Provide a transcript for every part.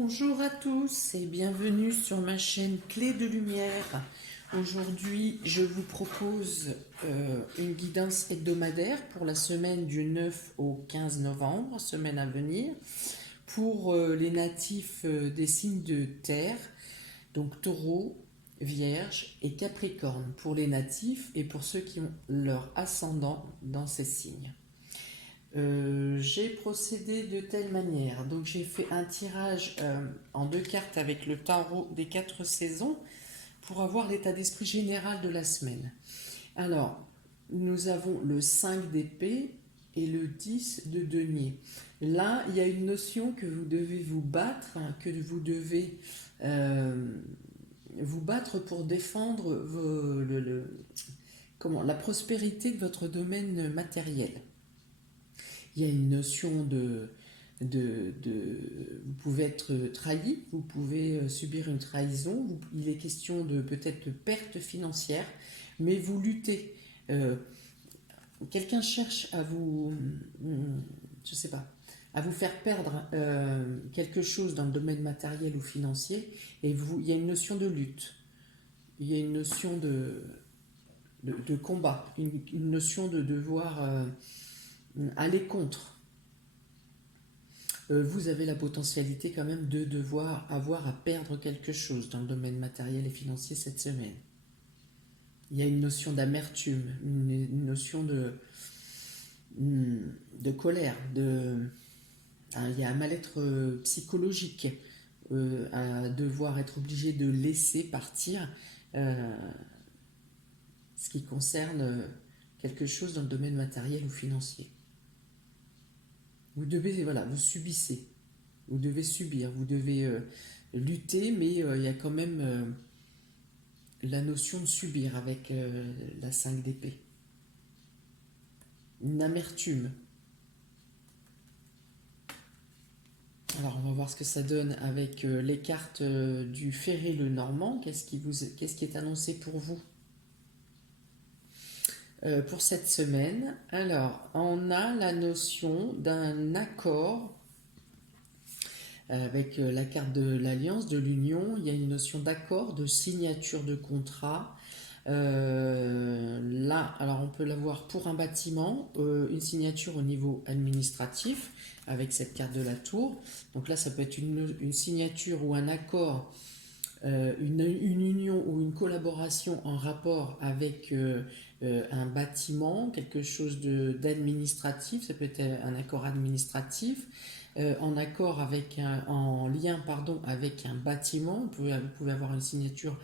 Bonjour à tous et bienvenue sur ma chaîne Clé de Lumière. Aujourd'hui, je vous propose une guidance hebdomadaire pour la semaine du 9 au 15 novembre, semaine à venir, pour les natifs des signes de terre, donc Taureau, Vierge et Capricorne pour les natifs et pour ceux qui ont leur ascendant dans ces signes. J'ai procédé de telle manière. Donc j'ai fait un tirage en deux cartes avec le tarot des 4 saisons pour avoir l'état d'esprit général de la semaine. Alors, nous avons le 5 d'épée et le 10 de denier. Là, il y a une notion que vous devez vous battre, que vous devez vous battre pour défendre la prospérité de votre domaine matériel. Il y a une notion vous pouvez être trahi, vous pouvez subir une trahison, il est question de peut-être de perte financière, mais vous luttez. Quelqu'un cherche à vous, je sais pas, à vous faire perdre quelque chose dans le domaine matériel ou financier, et il y a une notion de lutte, il y a une notion de combat, une notion de devoir aller contre. Vous avez la potentialité quand même de devoir avoir à perdre quelque chose dans le domaine matériel et financier cette semaine. Il y a une notion d'amertume, une notion de colère, il y a un mal-être psychologique à devoir être obligé de laisser partir ce qui concerne quelque chose dans le domaine matériel ou financier. Vous devez, voilà, vous subissez, vous devez subir, vous devez lutter, mais il y a quand même la notion de subir avec la 5 d'épée. Une amertume. Alors on va voir ce que ça donne avec les cartes du Ferré le Normand. Qu'est-ce qui est annoncé pour vous pour cette semaine? Alors on a la notion d'un accord avec la carte de l'alliance, de l'union. Il y a une notion d'accord, de signature de contrat. Là, alors on peut l'avoir pour un bâtiment, une signature au niveau administratif avec cette carte de la tour. Donc là, ça peut être une signature ou un accord, une union ou une collaboration en rapport avec un bâtiment, quelque chose d'administratif. Ça peut être un accord administratif. En accord avec en lien avec un bâtiment, vous pouvez avoir une signature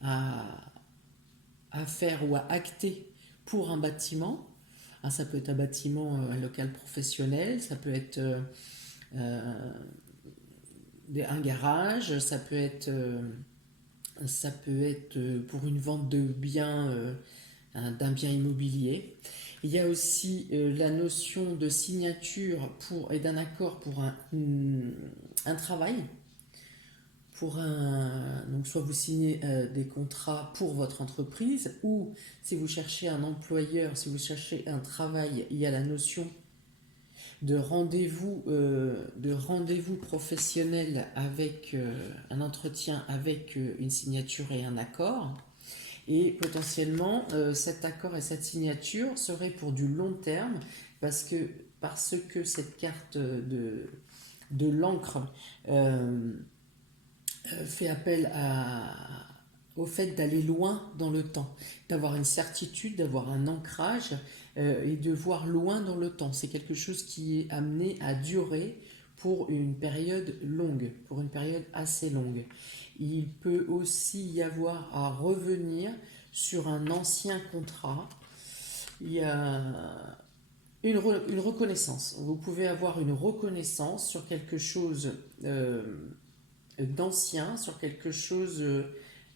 à faire ou à acter pour un bâtiment. Ça peut être un bâtiment, un local professionnel, ça peut être un garage, ça peut être pour une vente de biens, d'un bien immobilier. Il y a aussi la notion de signature et d'un accord pour un travail. Donc soit vous signez des contrats pour votre entreprise, ou si vous cherchez un employeur, si vous cherchez un travail, il y a la notion de rendez-vous professionnel avec un entretien avec une signature et un accord. Et potentiellement, cet accord et cette signature seraient pour du long terme, parce que cette carte de l'encre fait appel au fait d'aller loin dans le temps, d'avoir une certitude, d'avoir un ancrage et de voir loin dans le temps. C'est quelque chose qui est amené à durer pour une période longue, pour une période assez longue. Il peut aussi y avoir à revenir sur un ancien contrat. Il y a une reconnaissance. Vous pouvez avoir une reconnaissance sur quelque chose d'ancien, sur quelque chose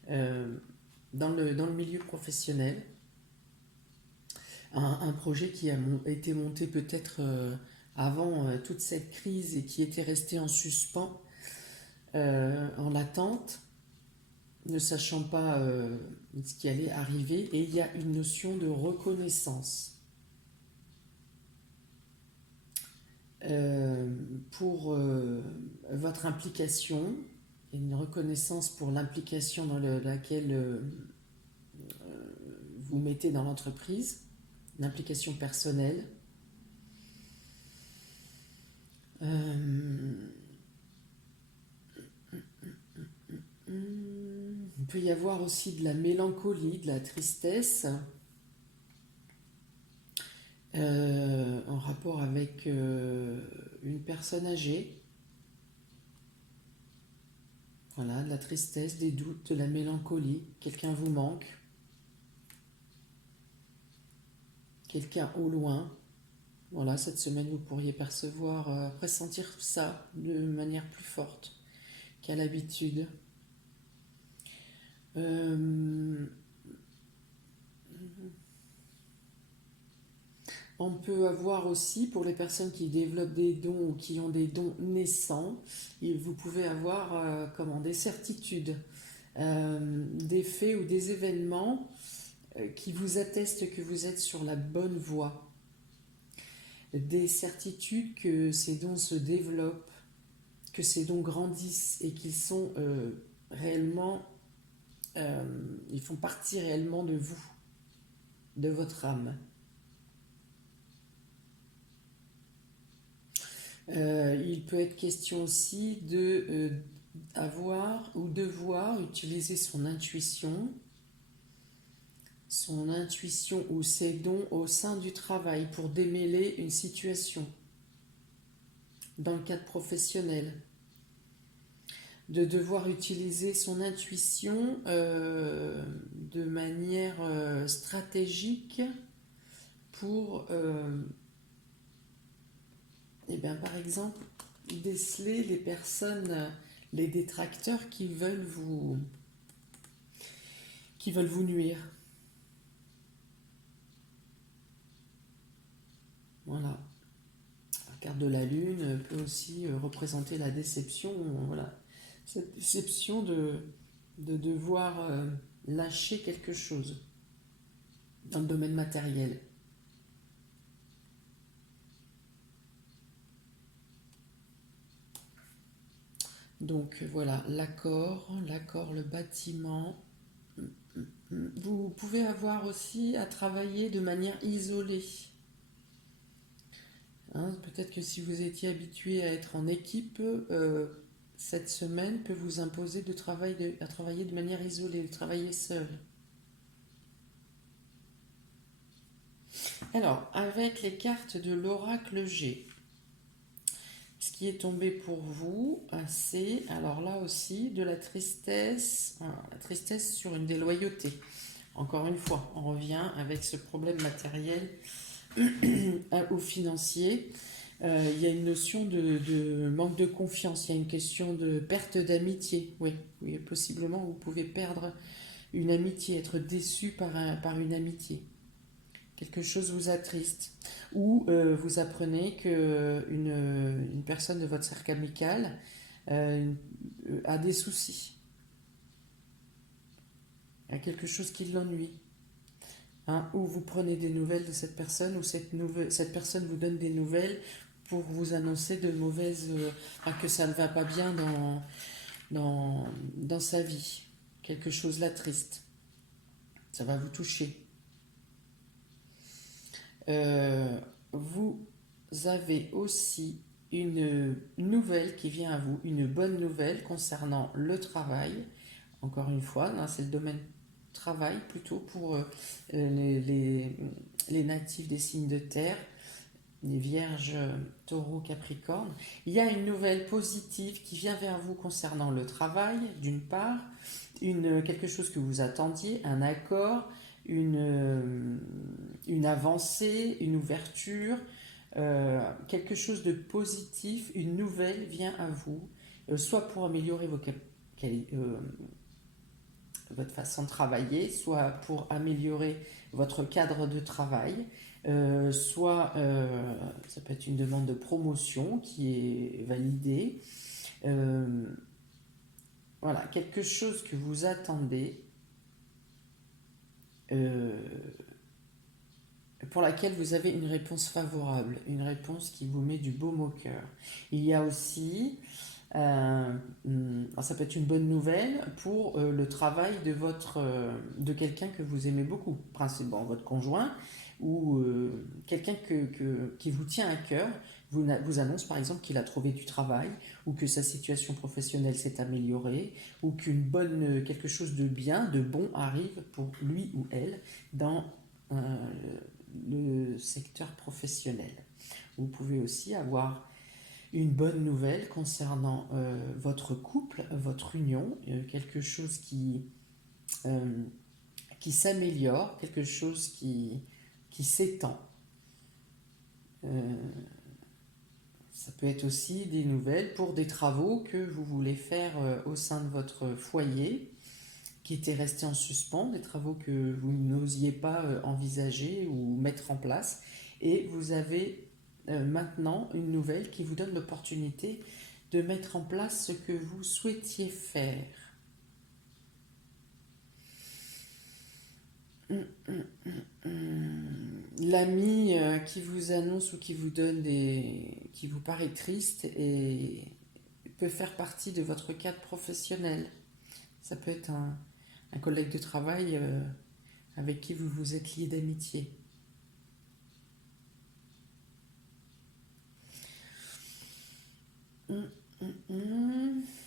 dans le milieu professionnel. Un projet qui a été monté peut-être avant toute cette crise et qui était resté en suspens, en attente, ne sachant pas ce qui allait arriver, et il y a une notion de reconnaissance. pour votre implication, une reconnaissance pour l'implication dans laquelle vous mettez dans l'entreprise, une implication personnelle. Il peut y avoir aussi de la mélancolie, de la tristesse, en rapport avec une personne âgée. Voilà, de la tristesse, des doutes, de la mélancolie. Quelqu'un vous manque. Quelqu'un au loin. Voilà, cette semaine, vous pourriez percevoir, pressentir ça de manière plus forte qu'à l'habitude. On peut avoir aussi, pour les personnes qui développent des dons ou qui ont des dons naissants, vous pouvez avoir des certitudes, des faits ou des événements qui vous attestent que vous êtes sur la bonne voie. Des certitudes que ces dons se développent, que ces dons grandissent et qu'ils sont réellement, ils font partie réellement de vous, de votre âme. Il peut être question aussi de avoir ou devoir utiliser son intuition ou ses dons au sein du travail pour démêler une situation dans le cadre professionnel. De devoir utiliser son intuition de manière stratégique pour par exemple, déceler les personnes, les détracteurs qui veulent vous nuire. Voilà. La carte de la lune peut aussi représenter la déception. Voilà. Cette déception de devoir lâcher quelque chose dans le domaine matériel. Donc voilà, l'accord, le bâtiment. Vous pouvez avoir aussi à travailler de manière isolée. Peut-être que si vous étiez habitué à être en équipe, cette semaine peut vous imposer à travailler de manière isolée, de travailler seul. Alors, avec les cartes de l'oracle G, ce qui est tombé pour vous, c'est, alors là aussi, de la tristesse sur une déloyauté. Encore une fois, on revient avec ce problème matériel ou financier. Il y a une notion de manque de confiance, il y a une question de perte d'amitié. Oui, possiblement vous pouvez perdre une amitié, être déçu par une amitié. Quelque chose vous attriste. Ou vous apprenez qu'une personne de votre cercle amical a des soucis. Il y a quelque chose qui l'ennuie. Ou vous prenez des nouvelles de cette personne, ou cette personne vous donne des nouvelles pour vous annoncer de mauvaises... que ça ne va pas bien dans sa vie. Quelque chose l'attriste. Ça va vous toucher. Vous avez aussi une nouvelle qui vient à vous, une bonne nouvelle concernant le travail. Encore une fois, c'est le domaine travail plutôt pour les natifs des signes de terre, les vierges, taureaux, capricornes. Il y a une nouvelle positive qui vient vers vous concernant le travail, d'une part, quelque chose que vous attendiez, un accord, une avancée, une ouverture, quelque chose de positif, une nouvelle vient à vous, soit pour améliorer votre façon de travailler, soit pour améliorer votre cadre de travail, soit ça peut être une demande de promotion qui est validée. Voilà, quelque chose que vous attendez pour laquelle vous avez une réponse favorable, une réponse qui vous met du baume au cœur. Il y a aussi, ça peut être une bonne nouvelle pour le travail de quelqu'un que vous aimez beaucoup, principalement votre conjoint ou quelqu'un qui vous tient à cœur. Vous annonce par exemple qu'il a trouvé du travail ou que sa situation professionnelle s'est améliorée ou quelque chose de bien, de bon arrive pour lui ou elle dans euh, le secteur professionnel. Vous pouvez aussi avoir une bonne nouvelle concernant votre couple, votre union, quelque chose euh, qui s'améliore, quelque chose qui s'étend. Euh, Ça peut être aussi des nouvelles pour des travaux que vous voulez faire au sein de votre foyer, qui étaient restés en suspens, des travaux que vous n'osiez pas envisager ou mettre en place. Et vous avez maintenant une nouvelle qui vous donne l'opportunité de mettre en place ce que vous souhaitiez faire. L'ami qui vous annonce ou qui vous donne qui vous paraît triste et peut faire partie de votre cadre professionnel. Ça peut être un collègue de travail avec qui vous vous êtes lié d'amitié.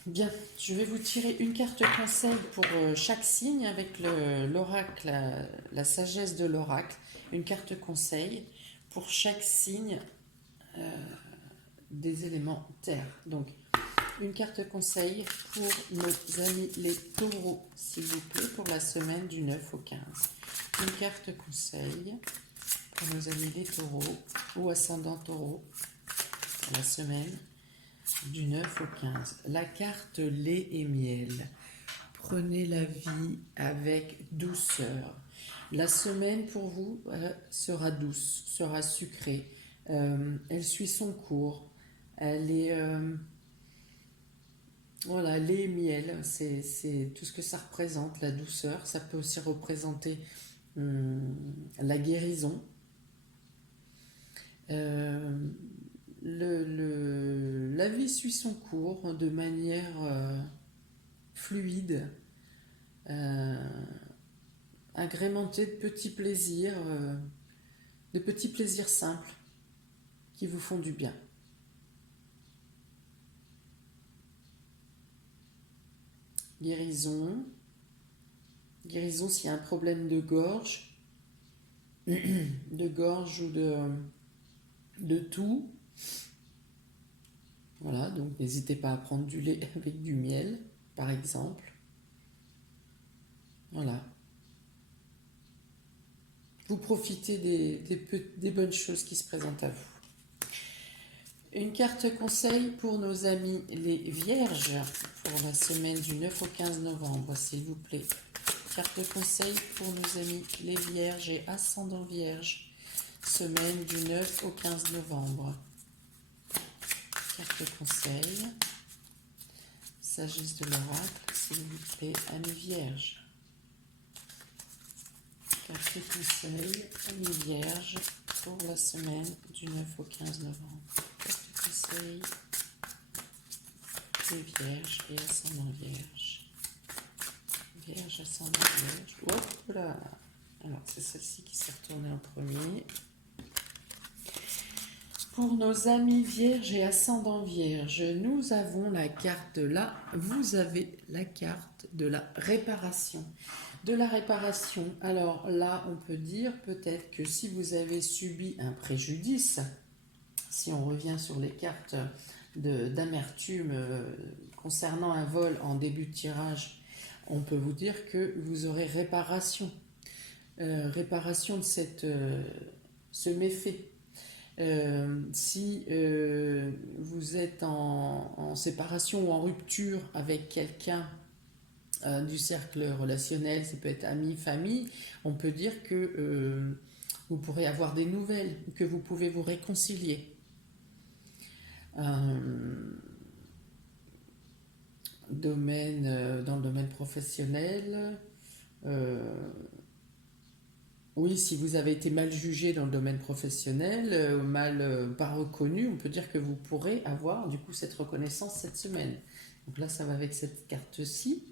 Bien, je vais vous tirer une carte conseil pour chaque signe avec l'oracle, la sagesse de l'oracle. Une carte conseil pour chaque signe des éléments terre. Donc, une carte conseil pour nos amis les taureaux, s'il vous plaît, pour la semaine du 9 au 15. Une carte conseil pour nos amis les taureaux ou ascendant taureau pour la semaine du 9 au 15. La carte lait et miel. Prenez la vie avec douceur. La semaine pour vous sera douce, sera sucrée. Elle suit son cours. Elle est... voilà, lait et miel, c'est tout ce que ça représente, la douceur. Ça peut aussi représenter la guérison. Euh, la vie suit son cours de manière fluide, euh, agrémentée de petits plaisirs simples qui vous font du bien. Guérison, guérison s'il y a un problème de gorge, de gorge ou de toux. Voilà, donc n'hésitez pas à prendre du lait avec du miel, par exemple. Voilà. Vous profitez des bonnes choses qui se présentent à vous. Une carte conseil pour nos amis les vierges pour la semaine du 9 au 15 novembre, s'il vous plaît. Carte conseil pour nos amis les vierges et ascendant vierge, semaine du 9 au 15 novembre. Carte conseil, sagesse de l'oracle, s'il vous plaît, amis vierges. Carte conseil, amis vierges, pour la semaine du 9 au 15 novembre. Carte conseil, les vierges et ascendant vierge. Vierge, ascendant vierge. Hop là. Alors, c'est celle-ci qui s'est retournée en premier. Pour nos amis vierges et ascendant vierge, nous avons la carte là. Vous avez la carte de la réparation. De la réparation. Alors là, on peut dire peut-être que si vous avez subi un préjudice, si on revient sur les cartes d'amertume concernant un vol en début de tirage, on peut vous dire que vous aurez réparation. Réparation de ce méfait. Si vous êtes en séparation ou en rupture avec quelqu'un du cercle relationnel, ça peut être ami, famille, on peut dire que vous pourrez avoir des nouvelles, que vous pouvez vous réconcilier. Dans le domaine professionnel, Oui, si vous avez été mal jugé dans le domaine professionnel, pas reconnu, on peut dire que vous pourrez avoir du coup cette reconnaissance cette semaine. Donc là, ça va avec cette carte-ci.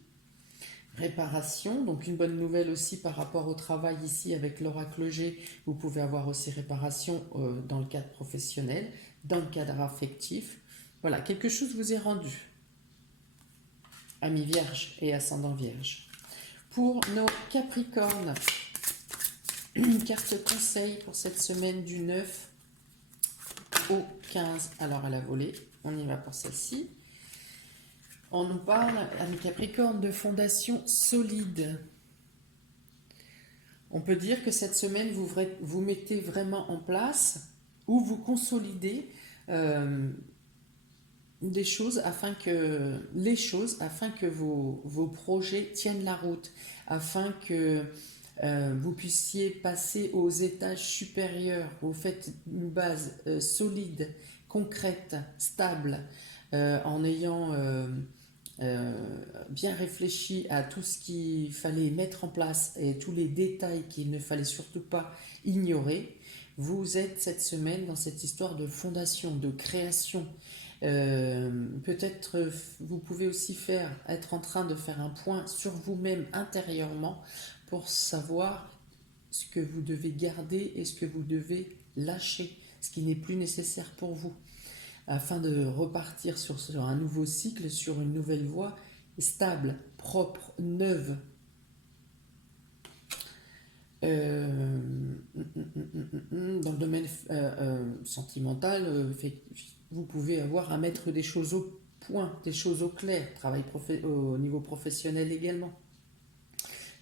Réparation, donc une bonne nouvelle aussi par rapport au travail ici avec l'oracle G, vous pouvez avoir aussi réparation dans le cadre professionnel, dans le cadre affectif. Voilà, quelque chose vous est rendu, amis vierge et ascendant vierge. Pour nos capricornes, une carte conseil pour cette semaine du 9 au 15. Alors à la volée, on y va pour celle-ci. On nous parle, amis capricornes, de fondation solide. On peut dire que cette semaine, vous mettez vraiment en place ou vous consolidez euh, les choses afin que vos projets tiennent la route, afin que vous puissiez passer aux étages supérieurs. Vous faites une base solide, concrète, stable, en ayant bien réfléchi à tout ce qu'il fallait mettre en place et tous les détails qu'il ne fallait surtout pas ignorer. Vous êtes cette semaine dans cette histoire de fondation, de création. Peut-être vous pouvez aussi être en train de faire un point sur vous-même intérieurement pour savoir ce que vous devez garder et ce que vous devez lâcher, ce qui n'est plus nécessaire pour vous, afin de repartir sur un nouveau cycle, sur une nouvelle voie stable, propre, neuve. Dans le domaine sentimental, vous pouvez avoir à mettre des choses au point, des choses au clair, au niveau professionnel également,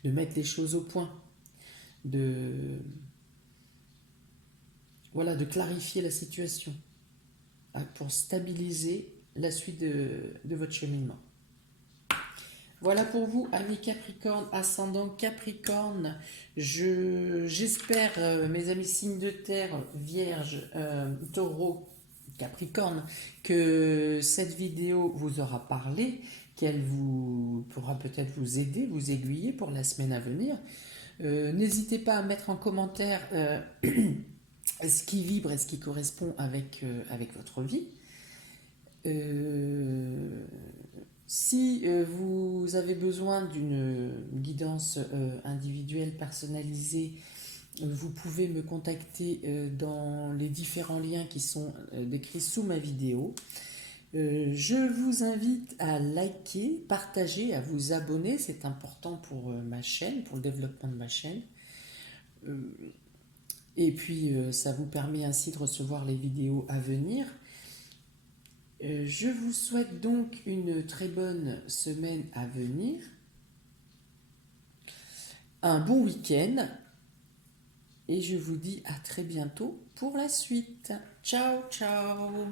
de mettre les choses au point, de, voilà, de clarifier la situation pour stabiliser la suite de votre cheminement. Voilà pour vous, amis Capricorne, ascendant Capricorne. J'espère, mes amis signes de terre, Vierge, Taureau, Capricorne, que cette vidéo vous aura parlé, qu'elle vous pourra peut-être vous aider, vous aiguiller pour la semaine à venir. N'hésitez pas à mettre en commentaire ce qui vibre et ce qui correspond avec votre vie. Si vous avez besoin d'une guidance individuelle personnalisée, vous pouvez me contacter dans les différents liens qui sont décrits sous ma vidéo. Je vous invite à liker, partager, à vous abonner, c'est important pour ma chaîne, pour le développement de ma chaîne. Et puis ça vous permet ainsi de recevoir les vidéos à venir. Je vous souhaite donc une très bonne semaine à venir, un bon week-end et je vous dis à très bientôt pour la suite. Ciao, ciao!